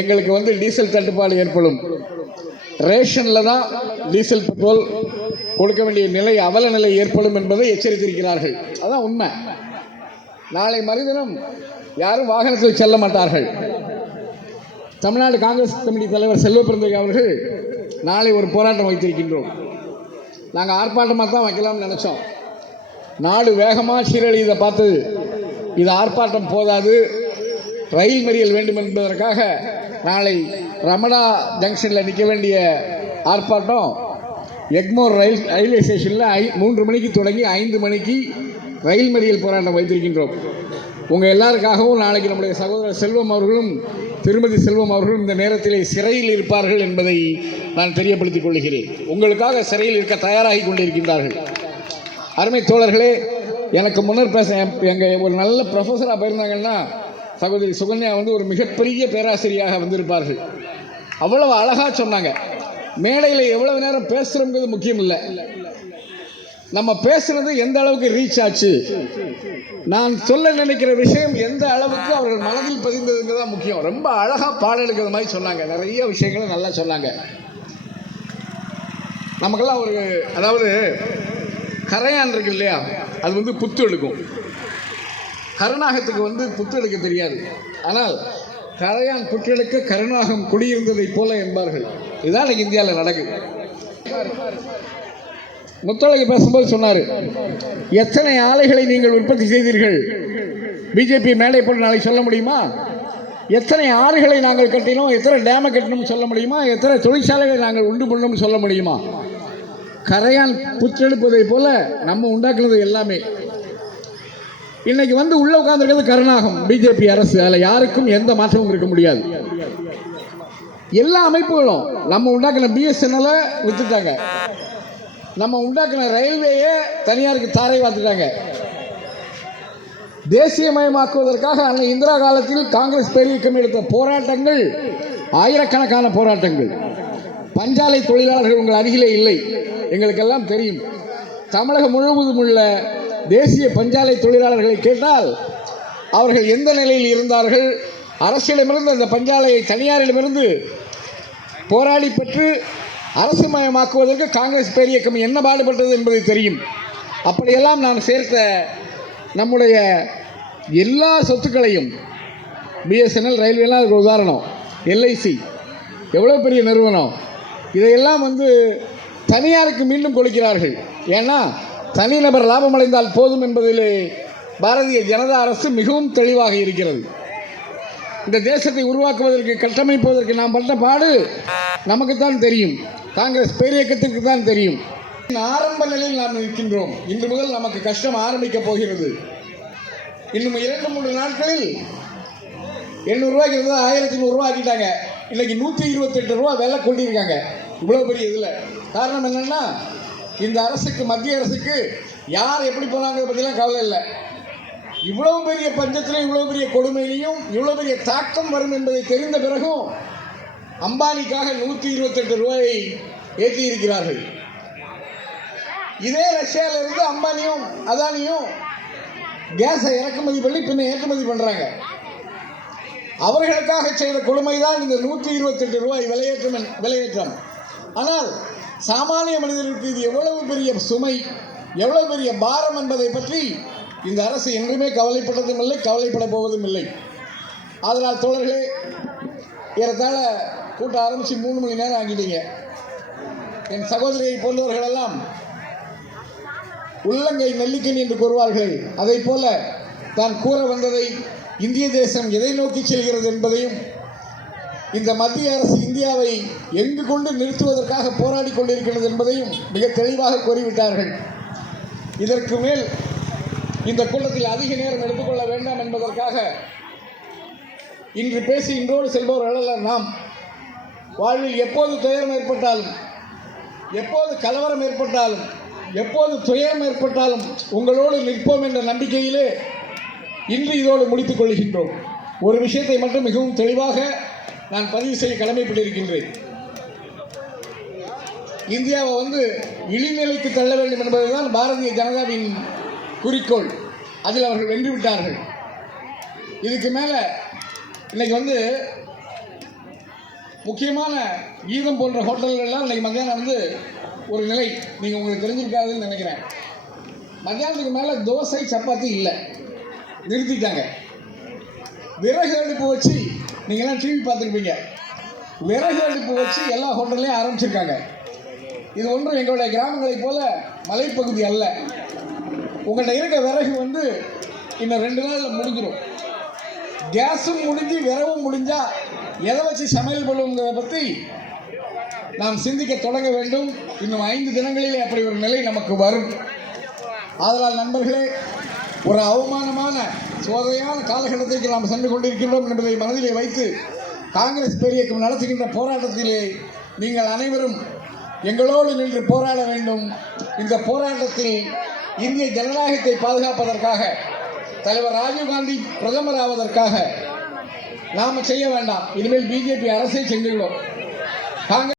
எங்களுக்கு டீசல் தட்டுப்பாடு ஏற்படும், ரேஷனில் தான் டீசல் பெட்ரோல் கொடுக்க வேண்டிய நிலை அவல நிலை ஏற்படும் என்பதை எச்சரித்திருக்கிறார்கள். அதான் உண்மை. நாளை மறுதினம் யாரும் வாகனத்தில் செல்ல மாட்டார்கள். தமிழ்நாடு காங்கிரஸ் கமிட்டி தலைவர் செல்வப்பிரந்தை அவர்கள் நாளை ஒரு போராட்டம் வைத்திருக்கின்றோம். நாங்கள் ஆர்ப்பாட்டமாக தான் வைக்கலாம்னு நினச்சோம். நாடு வேகமாக சீரழியதை பார்த்து இது ஆர்ப்பாட்டம் போதாது, ரயில் மறியல் வேண்டும் என்பதற்காக நாளை ஜங்ஷனில் நிற்க வேண்டிய ஆர்ப்பாட்டம் எக்மோர் ரயில்வே ஸ்டேஷனில் 3 மணிக்கு தொடங்கி 5 மணிக்கு ரயில் மறியல் போராட்டம் வைத்திருக்கின்றோம். உங்கள் எல்லாருக்காகவும் நாளைக்கு நம்முடைய சகோதரர் செல்வம் அவர்களும் திருமதி செல்வம் அவர்களும் இந்த நேரத்திலே சிறையில் இருப்பார்கள் என்பதை நான் தெரியப்படுத்திக் கொள்கிறேன். உங்களுக்காக சிறையில் இருக்க தயாராகி கொண்டிருக்கின்றார்கள். அருமை தோழர்களே, எனக்கு முன்னர் பேச எங்கள் ஒரு நல்ல ப்ரொஃபஸராக போயிருந்தாங்கன்னா சகோதரி சுகன்யா ஒரு மிகப்பெரிய பேராசிரியாக வந்திருப்பார்கள். அவ்வளவு அழகாக சொன்னாங்க. மேடையில் எவ்வளவு நேரம் பேசுகிறோங்கிறது முக்கியம் இல்லை, நம்ம பேசுறது எந்த அளவுக்கு ரீச் ஆச்சு, நான் சொல்ல நினைக்கிற விஷயம் எந்த அளவுக்கு அவர்கள் மனதில் பதிந்ததுங்கிறதா முக்கியம். ரொம்ப அழகாக பாடம் எடுக்கிற மாதிரி சொன்னாங்க. நிறைய விஷயங்களை நல்லா சொன்னாங்க. நமக்கெல்லாம் அதாவது கரையான் இருக்கு இல்லையா, அது புத்து எடுக்கும். கருநாகத்துக்கு புத்து எடுக்க தெரியாது. ஆனால் கரையான் புற்றெடுக்க கருநாகம் குடியிருந்ததை போல என்பார்கள். இதுதான் இன்னைக்கு இந்தியாவில் நடக்குது. முத்தழகு பேசும்போது சொன்னார், எத்தனை ஆலைகளை நீங்கள் உற்பத்தி செய்தீர்கள்? பிஜேபி மேடை போட்டு நாளைக்கு சொல்ல முடியுமா? எத்தனை ஆறுகளை நாங்கள் கட்டினோம், எத்தனை டேமை கட்டினோம் சொல்ல முடியுமா? எத்தனை தொழிற்சாலைகளை நாங்கள் உண்டு பண்ணோம் சொல்ல முடியுமா? கரையான் புற்றெடுப்பதை போல நம்ம உண்டாக்குனது எல்லாமே. இன்னைக்கு உள்ள உட்கார்ந்துருக்கிறது கருநாகம் பிஜேபி அரசு. அதில் யாருக்கும் எந்த மாற்றமும் இருக்க முடியாது. எல்லா அமைப்புகளும் நம்ம உண்டாக்கின பிஎஸ்என்எல் வித்துட்டாங்க, நம்ம உண்டாக்கின ரயில்வேயை தனியாருக்கு தாரை வாத்துட்டாங்க. தேசியமயமாக்குவதற்காக அன்னை இந்திரா காலத்தில் காங்கிரஸ் பேரியக்கம் எடுத்த போராட்டங்கள் ஆயிரக்கணக்கான போராட்டங்கள். பஞ்சாலை தொழிலாளர்கள் உங்கள் அருகிலே இல்லை, எங்களுக்கெல்லாம் தெரியும். தமிழகம் முழுவதும் உள்ள தேசிய பஞ்சாலை தொழிலாளர்களை கேட்டால் அவர்கள் எந்த நிலையில் இருந்தார்கள், அரசிடமிருந்து அந்த பஞ்சாலையை தனியாரிடமிருந்து போராடி பெற்று அரசுமயமாக்குவதற்கு காங்கிரஸ் பேரியக்கம் என்ன பாடுபட்டது என்பது தெரியும். அப்படியெல்லாம் நான் சேர்த்த நம்முடைய எல்லா சொத்துக்களையும், பிஎஸ்என்எல் ரயில்வேலாம் அதுக்கு உதாரணம், எல்ஐசி எவ்வளோ பெரிய நிறுவனம், இதையெல்லாம் தனியாருக்கு மீண்டும் கொடுக்கிறார்கள். ஏன்னா தனிநபர் லாபம் அடைந்தால் போதும் என்பதிலே பாரதிய ஜனதா அரசு மிகவும் தெளிவாக இருக்கிறது. இந்த தேசத்தை உருவாக்குவதற்கு கட்டமைப்பதற்கு நாம் பட்ட பாடு நமக்குத்தான் தெரியும், காங்கிரஸ் பேரியக்கத்திற்கு தான் தெரியும். ஆரம்ப நிலையில் நாம் நிற்கின்றோம். இன்று முதல் நமக்கு கஷ்டம் ஆரம்பிக்க போகிறது. இன்னும் 2-3 நாட்களில் 800 ரூபாய்க்கு இருந்தால் 1100 ரூபா ஆக்கிட்டாங்க. இன்னைக்கு 128 ரூபா விலை கொண்டிருக்காங்க. இவ்வளோ பெரிய இதில் காரணம் என்னன்னா, இந்த அரசுக்கு, மத்திய அரசுக்கு யார் எப்படி போனாங்கிறத பற்றிலாம் கவலை இல்லை. இவ்வளவு பெரிய பஞ்சத்திலையும் இவ்வளவு பெரிய கொடுமையிலையும் இவ்வளவு பெரிய தாக்கம் வரும் என்பதை தெரிந்த பிறகும் அம்பானிக்காக 128 ரூபாயை ஏற்றி இருக்கிறார்கள். இதே ரஷ்யாவிலிருந்து அம்பானியும் அதானியும் கேஸை இறக்குமதி பண்ணி பின்ன ஏற்றுமதி பண்றாங்க. அவர்களுக்காக செய்த கொடுமைதான் இந்த 128 ரூபாய் விலையேற்றம். ஆனால் சாமானிய மனிதர்களுக்கு இது எவ்வளவு பெரிய சுமை, எவ்வளவு பெரிய பாரம் என்பதை பற்றி இந்த அரசு என்றுமே கவலைப்பட்டதும் இல்லை, கவலைப்பட போவதும் இல்லை. அதனால் தோழர்களே, ஏறத்தாழ கூட்டம் ஆரம்பித்து 3 மணி நேரம் ஆகிட்டீங்க. என் சகோதரியை போன்றவர்களெல்லாம் உள்ளங்கை நெல்லிக்கனி என்று கூறுவார்கள். அதை போல தான் கூற வந்ததை, இந்திய தேசம் எதை நோக்கி செல்கிறது என்பதையும், இந்த மத்திய அரசு இந்தியாவை எங்கு கொண்டு நிறுத்துவதற்காக போராடி கொண்டிருக்கிறது என்பதையும் மிக தெளிவாக கூறிவிட்டார்கள். இதற்கு மேல் இந்த கூட்டத்தில் அதிக நேரம் எடுத்துக்கொள்ள வேண்டாம் என்பதற்காக இன்று பேசி இன்றோடு செல்பவர்கள் நாம் வாழ்வில் எப்போது துயரம் ஏற்பட்டாலும், எப்போது கலவரம் ஏற்பட்டாலும், எப்போது துயரம் ஏற்பட்டாலும் உங்களோடு நிற்போம் என்ற நம்பிக்கையிலே இன்று இதோடு முடித்துக் கொள்கின்றோம். ஒரு விஷயத்தை மட்டும் மிகவும் தெளிவாக நான் பதிவு செய்ய கடமைப்பட்டிருக்கின்றேன். இந்தியாவை இழிநிலைக்கு தள்ள வேண்டும் என்பதுதான் பாரதிய ஜனதாவின் குறிக்கோள். அதில் அவர்கள் வென்று விட்டார்கள். இதுக்கு மேலே இன்னைக்கு வந்து முக்கியமான கீதம் போன்ற ஹோட்டல்கள்லாம் இன்னைக்கு மத்தியானம் வந்து ஒரு நிலை நீங்கள் உங்களுக்கு தெரிஞ்சிருக்காதுன்னு நினைக்கிறேன். மத்தியானத்துக்கு மேலே தோசை சப்பாத்தி இல்லை, நிறுத்திட்டாங்க. விறகு அடுப்பு வச்சு நீங்கள்லாம் டிவி பார்த்துருப்பீங்க. விறகு அடுப்பு வச்சு எல்லா ஹோட்டல்லையும் ஆரம்பிச்சிருக்காங்க. இது ஒன்றும் எங்களுடைய கிராமங்களைப் போல மலைப்பகுதி அல்ல. உங்கள்கிட்ட இருக்க விறகு வந்து இன்னும் 2 நாளில் முடிஞ்சிடும். கேஸும் முடிஞ்சு விறகும் முடிஞ்சா எதை வச்சு சமையல் பண்ணுங்கிறத பற்றி நாம் சிந்திக்க தொடங்க வேண்டும். இன்னும் 5 தினங்களிலே அப்படி ஒரு நிலை நமக்கு வரும். ஆதலால் நண்பர்களே, ஒரு அவமானமான சோதனையான காலகட்டத்திற்கு நாம் சென்று கொண்டிருக்கின்றோம் என்பதை மனதிலே வைத்து காங்கிரஸ் பேரியக்கம் நடத்துகின்ற போராட்டத்திலே நீங்கள் அனைவரும் எங்களோடு நின்று போராட வேண்டும். இந்த போராட்டத்தில் இந்திய ஜனநாயகத்தை பாதுகாப்பதற்காக, தலைவர் ராஜீவ்காந்தி பிரதமர் ஆவதற்காக நாம் செய்ய வேண்டாம். இனிமேல் பிஜேபி அரசை செஞ்சுள்ளோம். காங்கிரஸ்